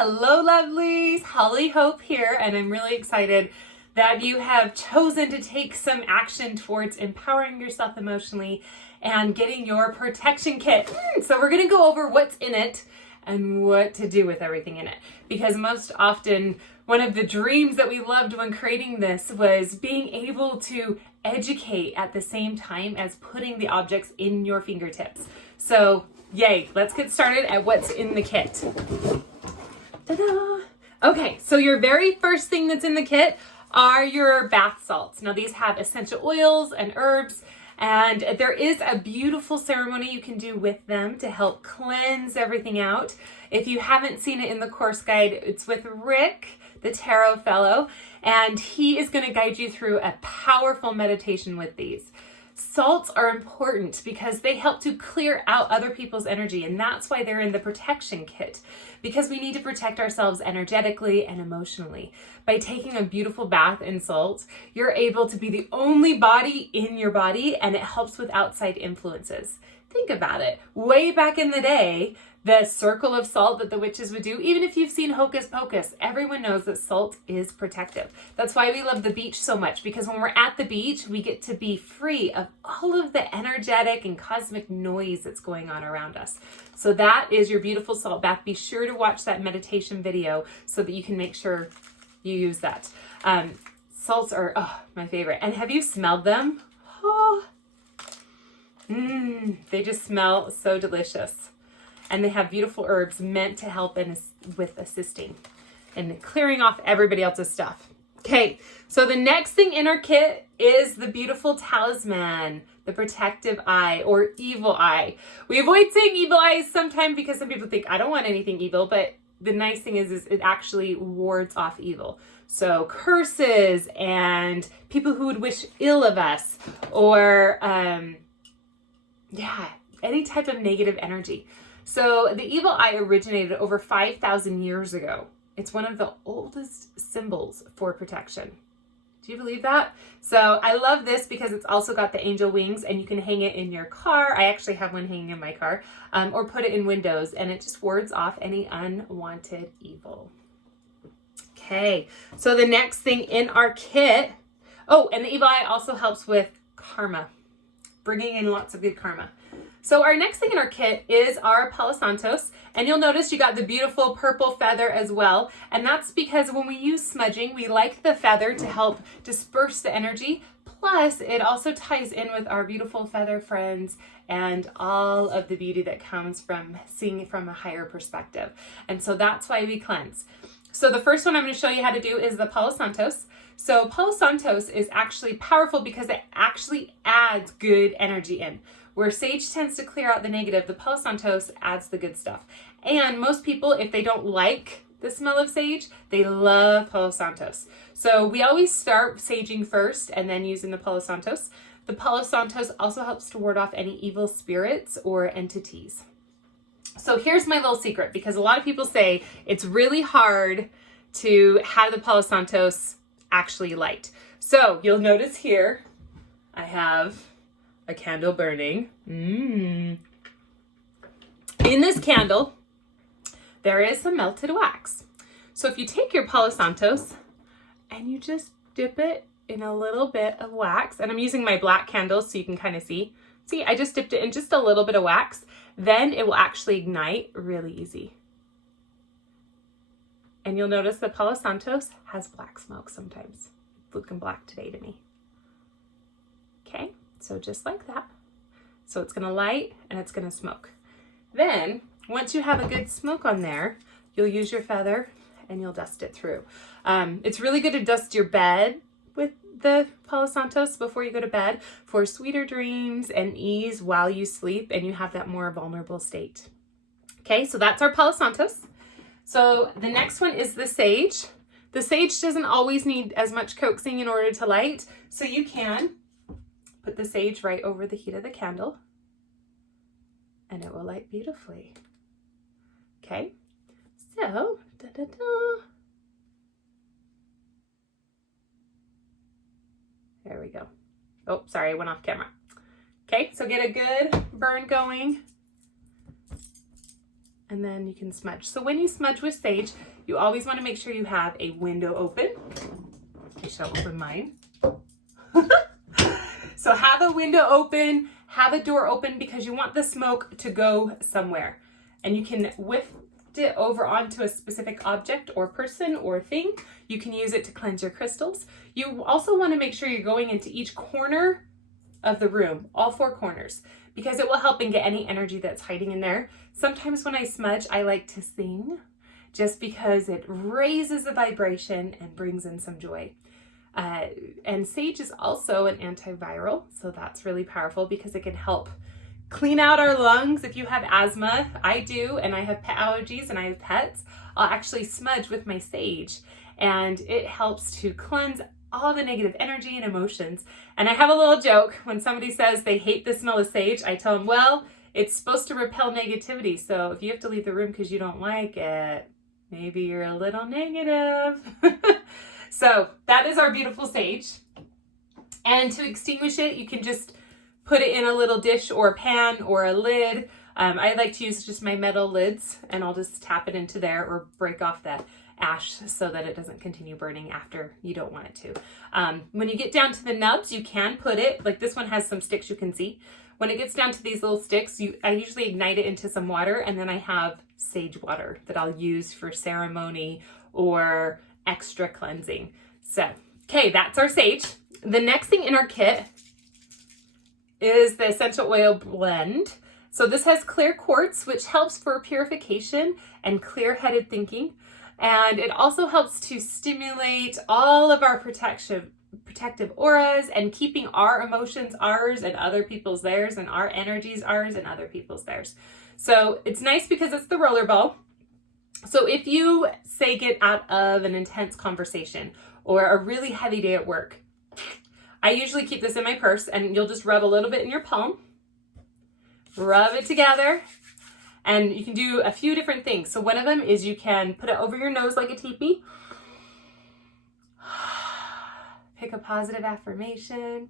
Hello lovelies, Hollie Hope here, and I'm really excited that you have chosen to take some action towards empowering yourself emotionally and getting your protection kit. So we're gonna go over what's in it and what to do with everything in it. Because most often, one of the dreams that we loved when creating this was being able to educate at the same time as putting the objects in your fingertips. So yay, let's get started at what's in the kit. Ta-da! Okay, so your very first thing that's in the kit are your bath salts. Now these have essential oils and herbs, and there is a beautiful ceremony you can do with them to help cleanse everything out. If you haven't seen it in the course guide, it's with Rick, the Tarot Fellow, and he is going to guide you through a powerful meditation with these. Salts are important because they help to clear out other people's energy, and that's why they're in the protection kit, because we need to protect ourselves energetically and emotionally. By taking a beautiful bath in salt, you're able to be the only body in your body, and it helps with outside influences. Think about it. Way back in the day, the circle of salt that the witches would do, even if you've seen Hocus Pocus, everyone knows that salt is protective. That's why we love the beach so much, because when we're at the beach, we get to be free of all of the energetic and cosmic noise that's going on around us. So that is your beautiful salt bath. Be sure to watch that meditation video so that you can make sure you use that. Salts are my favorite. And have you smelled them? Oh. They just smell so delicious. And they have beautiful herbs meant to help with assisting and clearing off everybody else's stuff. Okay, so the next thing in our kit is the beautiful talisman, the protective eye or evil eye. We avoid saying evil eyes sometimes because some people think, I don't want anything evil, but the nice thing is it actually wards off evil. So curses and people who would wish ill of us, or any type of negative energy. So the evil eye originated over 5,000 years ago. It's one of the oldest symbols for protection. Do you believe that? So I love this because it's also got the angel wings, and you can hang it in your car. I actually have one hanging in my car, or put it in windows, and it just wards off any unwanted evil. Okay, so the next thing in our kit, and the evil eye also helps with karma, bringing in lots of good karma. So our next thing in our kit is our Palo Santos, and you'll notice you got the beautiful purple feather as well, and that's because when we use smudging, we like the feather to help disperse the energy, plus it also ties in with our beautiful feather friends and all of the beauty that comes from seeing it from a higher perspective. And so that's why we cleanse. So the first one I'm going to show you how to do is the Palo Santos. So Palo Santos is actually powerful because it actually adds good energy in. Where sage tends to clear out the negative, the Palo Santos adds the good stuff. And most people, if they don't like the smell of sage, they love Palo Santos. So we always start saging first and then using the Palo Santos. The Palo Santos also helps to ward off any evil spirits or entities. So here's my little secret, because a lot of people say it's really hard to have the Palo Santos actually light. So you'll notice here, I have a candle burning. In this candle, there is some melted wax. So if you take your Palo Santos and you just dip it in a little bit of wax, and I'm using my black candle so you can kind of see. See, I just dipped it in just a little bit of wax. Then it will actually ignite really easy. And you'll notice the Palo Santos has black smoke sometimes. It's looking black today to me. Okay. So just like that. So it's gonna light and it's gonna smoke. Then, once you have a good smoke on there, you'll use your feather and you'll dust it through. It's really good to dust your bed with the Palo Santos before you go to bed for sweeter dreams and ease while you sleep and you have that more vulnerable state. Okay, so that's our Palo Santos. So the next one is the sage. The sage doesn't always need as much coaxing in order to light, so you can put the sage right over the heat of the candle and it will light beautifully. Okay, so there we go. Oh, sorry, I went off camera. Okay, so get a good burn going. and then you can smudge. So when you smudge with sage, you always want to make sure you have a window open. I shall open mine. So have a window open, have a door open, because you want the smoke to go somewhere. And you can whiff it over onto a specific object or person or thing. You can use it to cleanse your crystals. You also want to make sure you're going into each corner of the room, all 4 corners, because it will help and get any energy that's hiding in there. Sometimes when I smudge, I like to sing, just because it raises the vibration and brings in some joy. And sage is also an antiviral, so that's really powerful because it can help clean out our lungs. If you have asthma, I do, and I have pet allergies and I have pets, I'll actually smudge with my sage, and it helps to cleanse all the negative energy and emotions. And I have a little joke when somebody says they hate the smell of sage. I tell them, well, it's supposed to repel negativity, so if you have to leave the room because you don't like it, maybe you're a little negative. So that is our beautiful sage. And to extinguish it, you can just put it in a little dish or a pan or a lid. I like to use just my metal lids, and I'll just tap it into there or break off the ash so that it doesn't continue burning after you don't want it to. When you get down to the nubs, you can put it, like this one has some sticks you can see. When it gets down to these little sticks, I usually ignite it into some water, and then I have sage water that I'll use for ceremony or extra cleansing. So, okay, that's our sage. The next thing in our kit is the essential oil blend. So this has clear quartz, which helps for purification and clear-headed thinking. And it also helps to stimulate all of our protective auras and keeping our emotions ours and other people's theirs, and our energies ours and other people's theirs. So it's nice because it's the rollerball. So if you say get out of an intense conversation or a really heavy day at work, I usually keep this in my purse, and you'll just rub a little bit in your palm, rub it together, and you can do a few different things. So one of them is you can put it over your nose like a teepee. Pick a positive affirmation.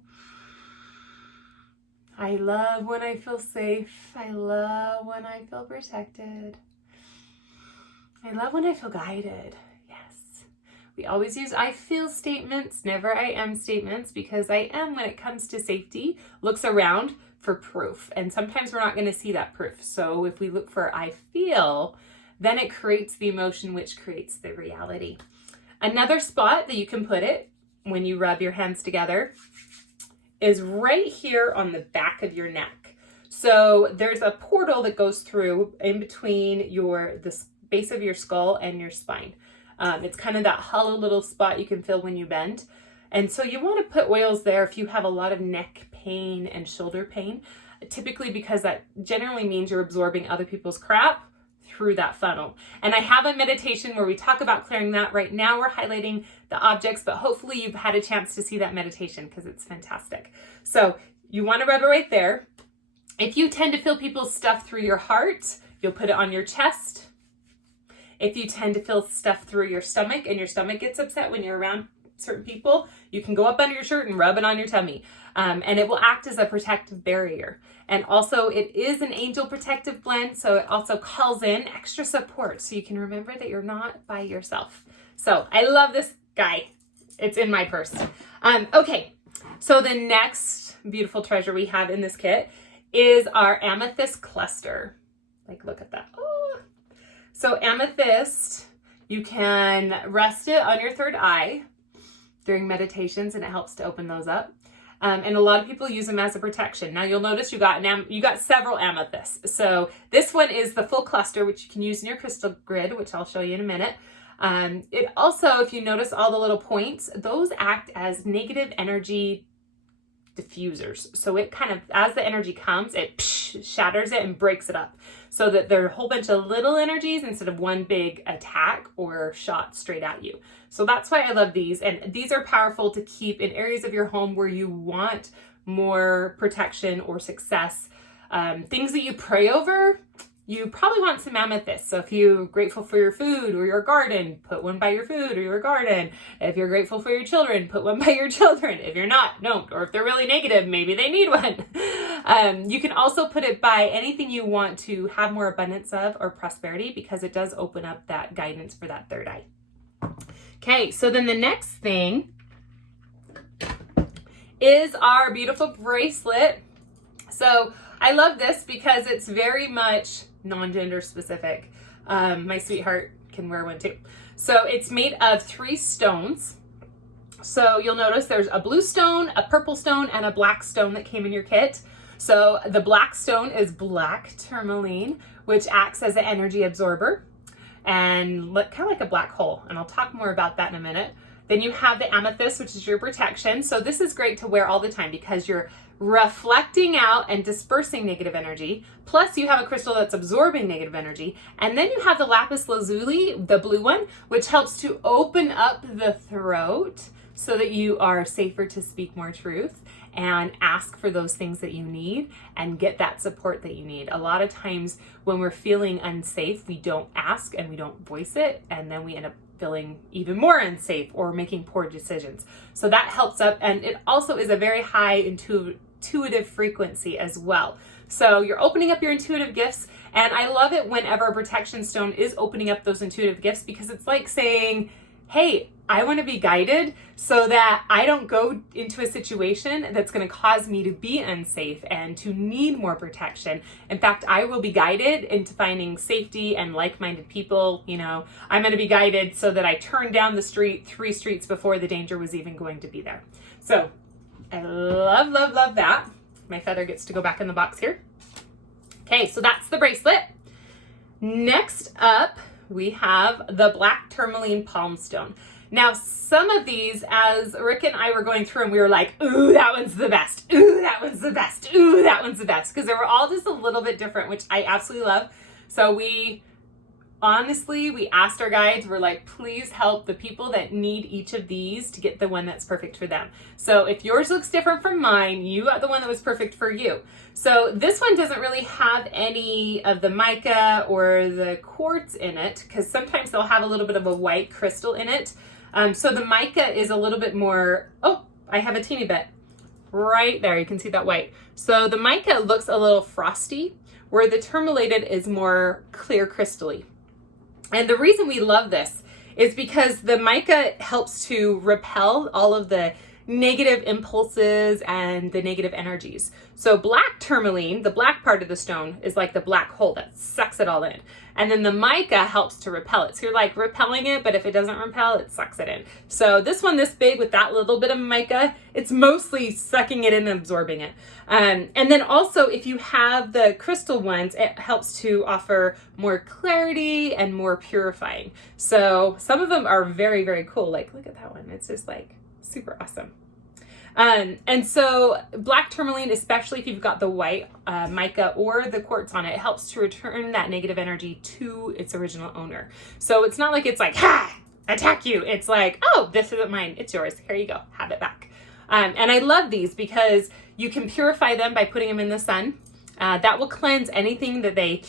I love when I feel safe. I love when I feel protected. I love when I feel guided. Yes. We always use I feel statements, never I am statements, because I am, when it comes to safety, looks around for proof. And sometimes we're not going to see that proof. So if we look for I feel, then it creates the emotion, which creates the reality. Another spot that you can put it when you rub your hands together is right here on the back of your neck. So there's a portal that goes through in between the base of your skull and your spine. It's kind of that hollow little spot you can feel when you bend. And so you want to put oils there if you have a lot of neck pain and shoulder pain, typically because that generally means you're absorbing other people's crap through that funnel. And I have a meditation where we talk about clearing that. Right now we're highlighting the objects, but hopefully you've had a chance to see that meditation because it's fantastic. So you want to rub it right there. If you tend to feel people's stuff through your heart, you'll put it on your chest. If you tend to feel stuff through your stomach and your stomach gets upset when you're around certain people, you can go up under your shirt and rub it on your tummy. And it will act as a protective barrier. And also it is an angel protective blend, so it also calls in extra support so you can remember that you're not by yourself. So I love this guy. It's in my purse. Okay, so the next beautiful treasure we have in this kit is our Amethyst Cluster. Like, look at that. Oh. So amethyst, you can rest it on your third eye during meditations, and it helps to open those up. And a lot of people use them as a protection. Now you'll notice you got several amethysts. So this one is the full cluster, which you can use in your crystal grid, which I'll show you in a minute. It also, if you notice all the little points, those act as negative energy diffusers. So it kind of, as the energy comes, it shatters it and breaks it up so that there are a whole bunch of little energies instead of one big attack or shot straight at you. So that's why I love these. And these are powerful to keep in areas of your home where you want more protection or success. Things that you pray over, you probably want some amethyst. So if you're grateful for your food or your garden, put one by your food or your garden. If you're grateful for your children, put one by your children. If you're not, don't. Or if they're really negative, maybe they need one. You can also put it by anything you want to have more abundance of or prosperity, because it does open up that guidance for that third eye. Okay, so then the next thing is our beautiful bracelet. So I love this because it's very much non-gender specific. My sweetheart can wear one too. So it's made of 3 stones. So you'll notice there's a blue stone, a purple stone, and a black stone that came in your kit. So the black stone is Black Tourmaline, which acts as an energy absorber and look kind of like a black hole. And I'll talk more about that in a minute. Then you have the amethyst, which is your protection. So this is great to wear all the time because you're reflecting out and dispersing negative energy. Plus you have a crystal that's absorbing negative energy. And then you have the Lapis Lazuli, the blue one, which helps to open up the throat so that you are safer to speak more truth and ask for those things that you need and get that support that you need. A lot of times when we're feeling unsafe, we don't ask and we don't voice it, and then we end up feeling even more unsafe or making poor decisions. So that helps up, and it also is a very high intuitive frequency as well. So you're opening up your intuitive gifts, and I love it whenever a protection stone is opening up those intuitive gifts, because it's like saying, hey, I want to be guided so that I don't go into a situation that's going to cause me to be unsafe and to need more protection. In fact, I will be guided into finding safety and like-minded people. You know, I'm going to be guided so that I turn down the street 3 streets before the danger was even going to be there. So I love, love, love that. My feather gets to go back in the box here. Okay, so that's the bracelet. Next up, we have the Black Tourmaline palm stone. Now, some of these, as Rick and I were going through them, we were like, ooh, that one's the best. Ooh, that one's the best. Ooh, that one's the best. Because they were all just a little bit different, which I absolutely love. So we asked our guides, we're like, please help the people that need each of these to get the one that's perfect for them. So if yours looks different from mine, you got the one that was perfect for you. So this one doesn't really have any of the mica or the quartz in it, because sometimes they'll have a little bit of a white crystal in it. So the mica is a little bit more, oh, I have a teeny bit right there. You can see that white. So the mica looks a little frosty, where the tourmalated is more clear crystally. And the reason we love this is because the mica helps to repel all of the negative impulses and the negative energies. So black tourmaline, the black part of the stone, is like the black hole that sucks it all in. And then the mica helps to repel it. So you're like repelling it, but if it doesn't repel, it sucks it in. So this one this big with that little bit of mica, it's mostly sucking it in and absorbing it. And then also if you have the crystal ones, it helps to offer more clarity and more purifying. So some of them are very, very cool. Like, look at that one. It's just like super awesome. And so black tourmaline, especially if you've got the white mica or the quartz on it, helps to return that negative energy to its original owner. So it's not like it's like, ha, attack you. It's like, oh, this isn't mine. It's yours. Here you go. Have it back. And I love these because you can purify them by putting them in the sun. That will cleanse anything that they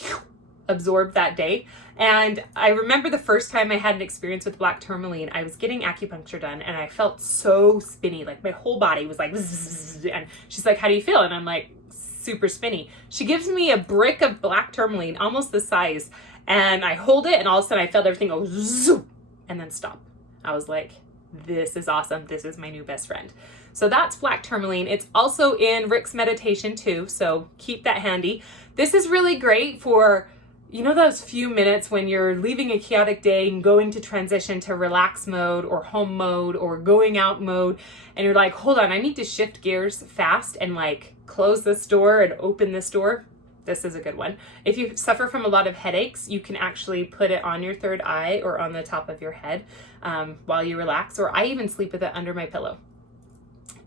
absorb that day. And I remember the first time I had an experience with black tourmaline, I was getting acupuncture done and I felt so spinny, like my whole body was like, zzz, and she's like, how do you feel? And I'm like, super spinny. She gives me a brick of black tourmaline, almost the size, and I hold it and all of a sudden I felt everything go zoom and then stop. I was like, this is awesome. This is my new best friend. So that's black tourmaline. It's also in Rick's meditation too, so keep that handy. This is really great for, you know, those few minutes when you're leaving a chaotic day and going to transition to relax mode or home mode or going out mode, and you're like, hold on, I need to shift gears fast and like close this door and open this door. This is a good one. If you suffer from a lot of headaches, you can actually put it on your third eye or on the top of your head while you relax, or I even sleep with it under my pillow,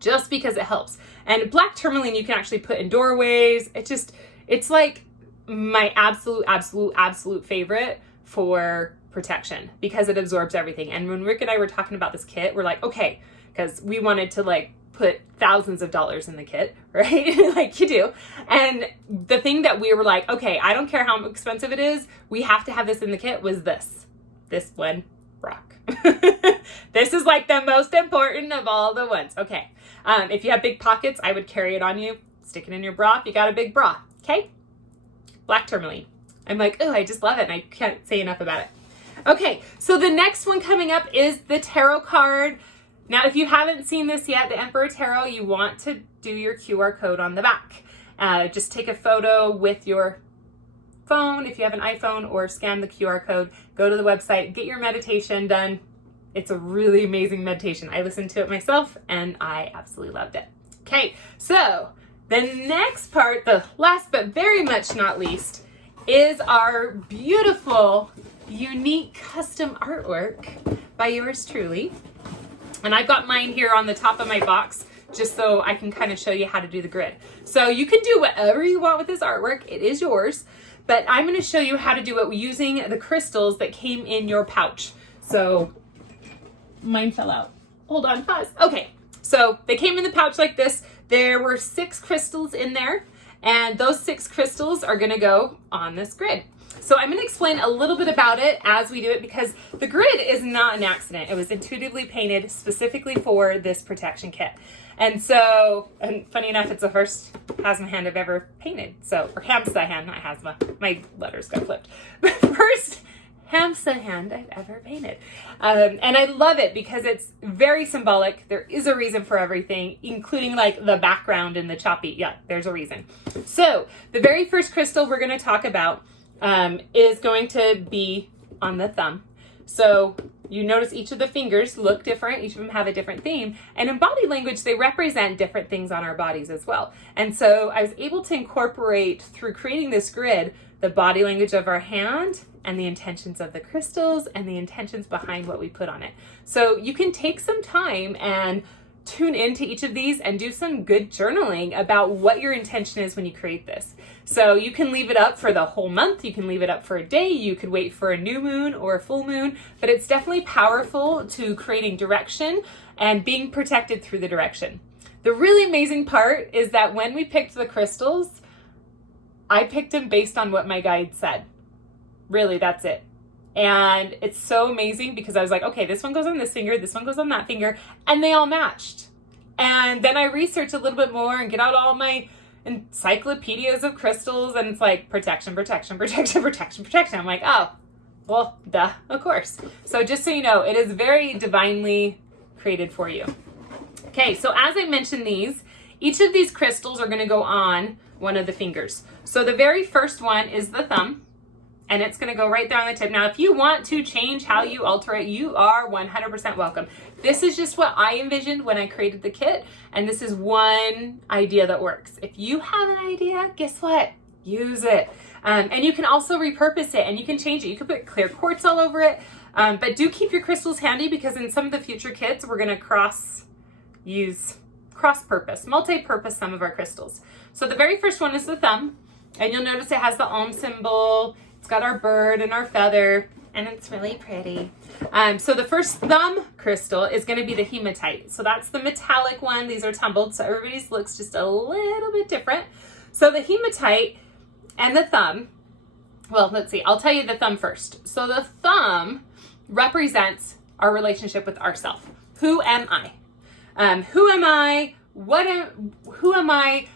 just because it helps. And black tourmaline you can actually put in doorways. It's like my absolute favorite for protection because it absorbs everything. And when Rick and I were talking about this kit, we're like, okay, because we wanted to like put thousands of dollars in the kit, right? Like you do. And the thing that we were like, okay, I don't care how expensive it is, we have to have this in the kit, was this one rock. This is like the most important of all the ones. Okay. If you have big pockets, I would carry it on you, stick it in your bra if you got a big bra. Okay. Black Tourmaline. I'm like, oh, I just love it. And I can't say enough about it. Okay. So the next one coming up is the tarot card. Now, if you haven't seen this yet, the Emperor Tarot, you want to do your QR code on the back. Just take a photo with your phone if you have an iPhone, or scan the QR code, go to the website, get your meditation done. It's a really amazing meditation. I listened to it myself and I absolutely loved it. Okay, so the next part, the last but very much not least, is our beautiful, unique custom artwork by yours truly. And I've got mine here on the top of my box just so I can kind of show you how to do the grid. So you can do whatever you want with this artwork. It is yours. But I'm going to show you how to do it using the crystals that came in your pouch. So mine fell out. Hold on, pause. Okay, so they came in the pouch like this. There were 6 crystals in there, and those 6 crystals are going to go on this grid. So I'm going to explain a little bit about it as we do it, because the grid is not an accident. It was intuitively painted specifically for this protection kit. And so, and funny enough, it's the first HAMSA hand I've ever painted. So, or HAMSA hand, not HAMSA. My letters got flipped. But first HAMSA hand I've ever painted. And I love it because it's very symbolic. There is a reason for everything, including like the background and the choppy. Yeah, there's a reason. So the very first crystal we're going to talk about is going to be on the thumb. So you notice each of the fingers look different. Each of them have a different theme. And in body language, they represent different things on our bodies as well. And so I was able to incorporate, through creating this grid, the body language of our hand and the intentions of the crystals and the intentions behind what we put on it. So you can take some time and tune into each of these and do some good journaling about what your intention is when you create this. So you can leave it up for the whole month. You can leave it up for a day. You could wait for a new moon or a full moon, but it's definitely powerful to creating direction and being protected through the direction. The really amazing part is that when we picked the crystals, I picked them based on what my guide said. Really, that's it. And it's so amazing because I was like, okay, this one goes on this finger, this one goes on that finger, and they all matched. And then I researched a little bit more and get out all my encyclopedias of crystals, and it's like protection, protection, protection, protection, protection. I'm like, oh, well, duh, of course. So just so you know, it is very divinely created for you. Okay, so as I mentioned these, each of these crystals are going to go on one of the fingers. So the very first one is the thumb. And it's going to go right there on the tip. Now, if you want to change how you alter it, you are 100% welcome. This is just what I envisioned when I created the kit. And this is one idea that works. If you have an idea, guess what? Use it. And you can also repurpose it and you can change it. You could put clear quartz all over it. But do keep your crystals handy, because in some of the future kits, we're going to cross-purpose, multi-purpose some of our crystals. So the very first one is the thumb. And you'll notice it has the Om symbol. It's got our bird and our feather, and it's really pretty. So the first thumb crystal is going to be the Hematite. So that's the metallic one. These are tumbled, so everybody's looks just a little bit different. So the Hematite and the thumb, well, let's see. I'll tell you the thumb first. So the thumb represents our relationship with ourself. Who am I? Who am I? Who am I?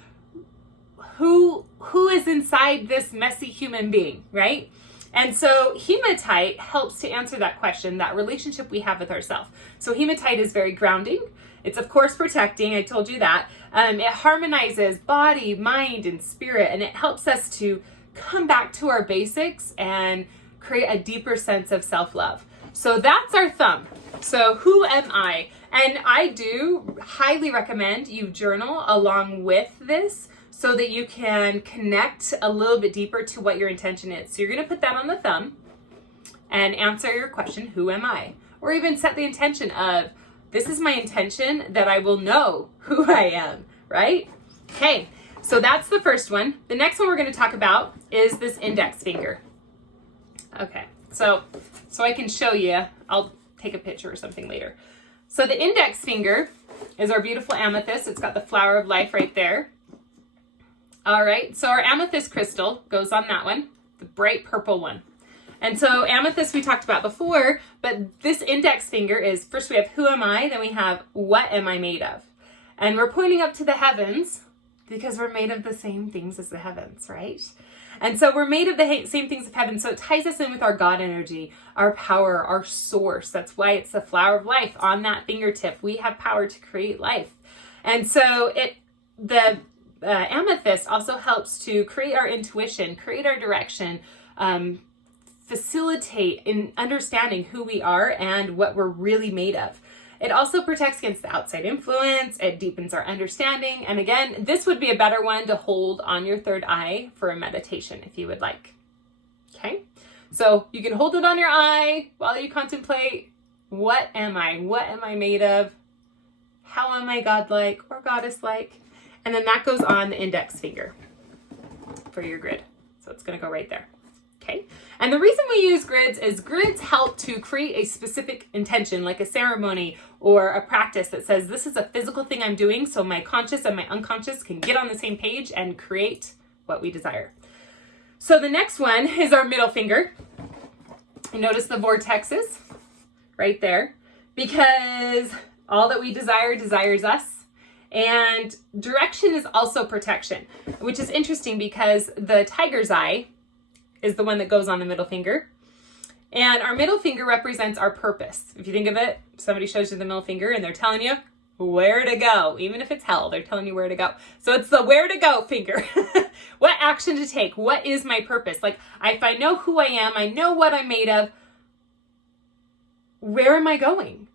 Who is inside this messy human being, right? And so hematite helps to answer that question, that relationship we have with ourselves. So hematite is very grounding. It's of course protecting. I told you that. It harmonizes body, mind, and spirit, and it helps us to come back to our basics and create a deeper sense of self-love. So that's our thumb. So who am I? And I do highly recommend you journal along with this, so that you can connect a little bit deeper to what your intention is. So you're going to put that on the thumb and answer your question, who am I? Or even set the intention of, this is my intention that I will know who I am, right? Okay, so that's the first one. The next one we're going to talk about is this index finger. Okay, so I can show you. I'll take a picture or something later. So the index finger is our beautiful amethyst. It's got the flower of life right there. All right, so our amethyst crystal goes on that one, the bright purple one. And so amethyst we talked about before, but this index finger is, first we have who am I, then we have what am I made of? And we're pointing up to the heavens because we're made of the same things as the heavens, right? And so we're made of the same things of heaven. So it ties us in with our God energy, our power, our source. That's why it's the flower of life on that fingertip. We have power to create life. And so the amethyst also helps to create our intuition, create our direction, facilitate in understanding who we are and what we're really made of. It also protects against the outside influence. It deepens our understanding. And again, this would be a better one to hold on your third eye for a meditation if you would like. Okay, so you can hold it on your eye while you contemplate, what am I? What am I made of? How am I godlike or goddess-like? And then that goes on the index finger for your grid. So it's going to go right there. Okay. And the reason we use grids is grids help to create a specific intention, like a ceremony or a practice that says, this is a physical thing I'm doing, so my conscious and my unconscious can get on the same page and create what we desire. So the next one is our middle finger. You notice the vortexes right there, because all that we desire desires us. And direction is also protection, which is interesting because the tiger's eye is the one that goes on the middle finger. And our middle finger represents our purpose. If you think of it, somebody shows you the middle finger and they're telling you where to go. Even if it's hell, they're telling you where to go. So it's the where to go finger. What action to take? What is my purpose? Like, if I know who I am, I know what I'm made of, where am I going?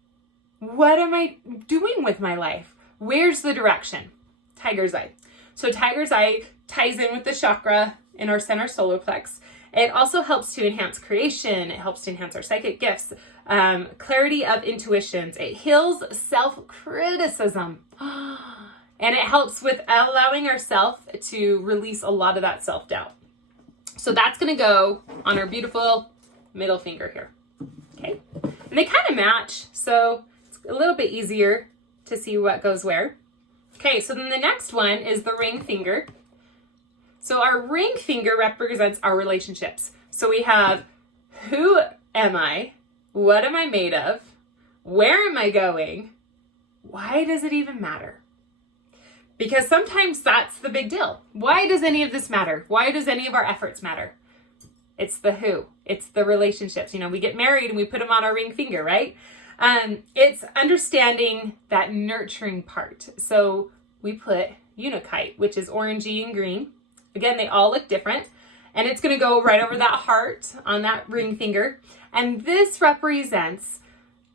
What am I doing with my life? Where's the direction? Tiger's eye. So tiger's eye ties in with the chakra in our center solar plex. It also helps to enhance creation. It helps to enhance our psychic gifts, clarity of intuitions. It heals self-criticism. And it helps with allowing ourselves to release a lot of that self-doubt. So that's going to go on our beautiful middle finger here. Okay. And they kind of match, so it's a little bit easier to see what goes where. Okay, so then the next one is the ring finger. So our ring finger represents our relationships. So we have, who am I? What am I made of? Where am I going? Why does it even matter? Because sometimes that's the big deal. Why does any of this matter? Why does any of our efforts matter? It's the who. It's the relationships. You know, we get married and we put them on our ring finger, right? It's understanding that nurturing part. So we put Unakite, which is orangey and green. Again, they all look different. And it's going to go right over that heart on that ring finger. And this represents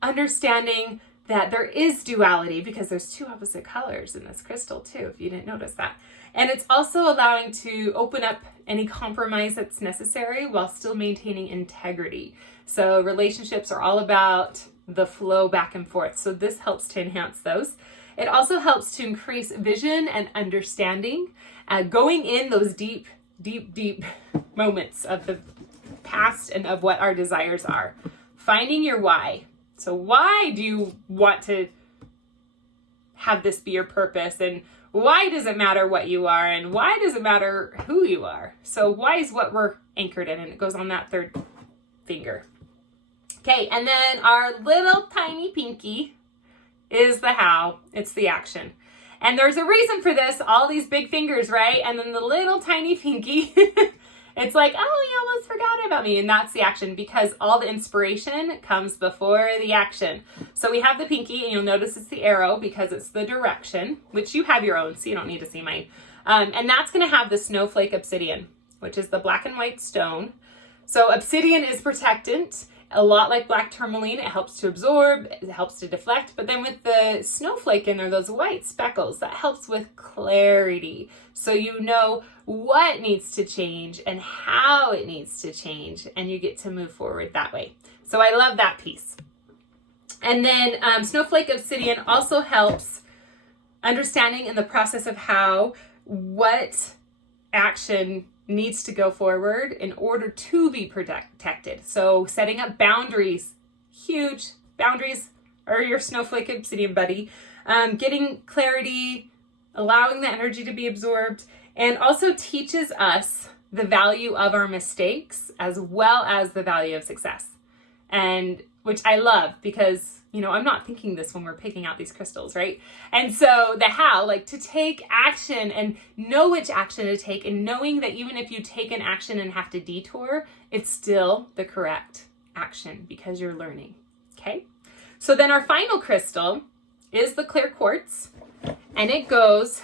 understanding that there is duality, because there's two opposite colors in this crystal too, if you didn't notice that. And it's also allowing to open up any compromise that's necessary while still maintaining integrity. So relationships are all about the flow back and forth. So this helps to enhance those. It also helps to increase vision and understanding, going in those deep moments of the past and of what our desires are. Finding your why. So why do you want to have this be your purpose? And why does it matter what you are? And why does it matter who you are? So why is what we're anchored in, and it goes on that third finger. Okay, and then our little tiny pinky is the how. It's the action. And there's a reason for this, all these big fingers, right? And then the little tiny pinky, it's like, oh, you almost forgot about me. And that's the action, because all the inspiration comes before the action. So we have the pinky, and you'll notice it's the arrow because it's the direction, which you have your own, so you don't need to see mine. And that's going to have the Snowflake Obsidian, which is the black and white stone. So obsidian is protectant. A lot like black tourmaline, it helps to absorb, it helps to deflect, but then with the snowflake in there, those white speckles, that helps with clarity. So you know what needs to change and how it needs to change, and you get to move forward that way. So I love that piece. And then Snowflake Obsidian also helps understanding in the process of how what action needs to go forward in order to be protected. So setting up boundaries, huge boundaries are your Snowflake Obsidian buddy. getting clarity, allowing the energy to be absorbed, and also teaches us the value of our mistakes as well as the value of success. And which I love because, you know, I'm not thinking this when we're picking out these crystals, right? And so the how, like to take action and know which action to take, and knowing that even if you take an action and have to detour, it's still the correct action because you're learning, okay? So then our final crystal is the clear quartz, and it goes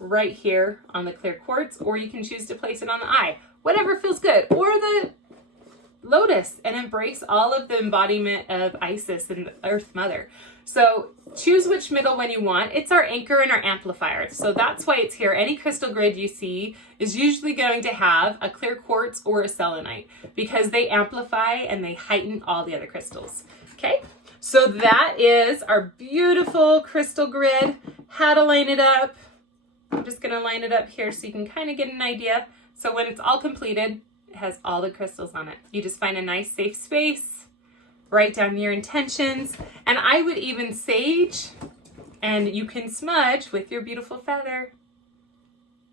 right here on the clear quartz, or you can choose to place it on the eye, whatever feels good, or the lotus, and embrace all of the embodiment of Isis and Earth Mother. So choose which middle one you want. It's our anchor and our amplifier. So that's why it's here. Any crystal grid you see is usually going to have a clear quartz or a selenite because they amplify and they heighten all the other crystals. Okay, so that is our beautiful crystal grid. How to line it up. I'm just going to line it up here so you can kind of get an idea. So when it's all completed, it has all the crystals on it. You just find a nice safe space, write down your intentions, and I would even sage, and you can smudge with your beautiful feather,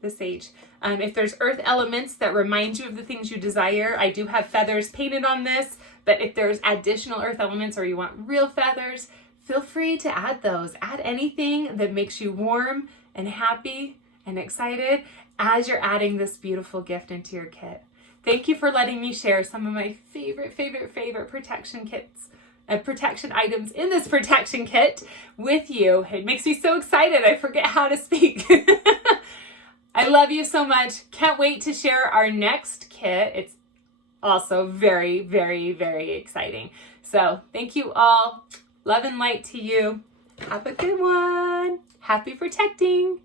the sage. If there's earth elements that remind you of the things you desire, I do have feathers painted on this, but if there's additional earth elements or you want real feathers, feel free to add those. Add anything that makes you warm and happy and excited as you're adding this beautiful gift into your kit. Thank you for letting me share some of my favorite protection kits, protection items in this protection kit with you. It makes me so excited. I forget how to speak. I love you so much. Can't wait to share our next kit. It's also very exciting. So thank you all. Love and light to you. Have a good one. Happy protecting.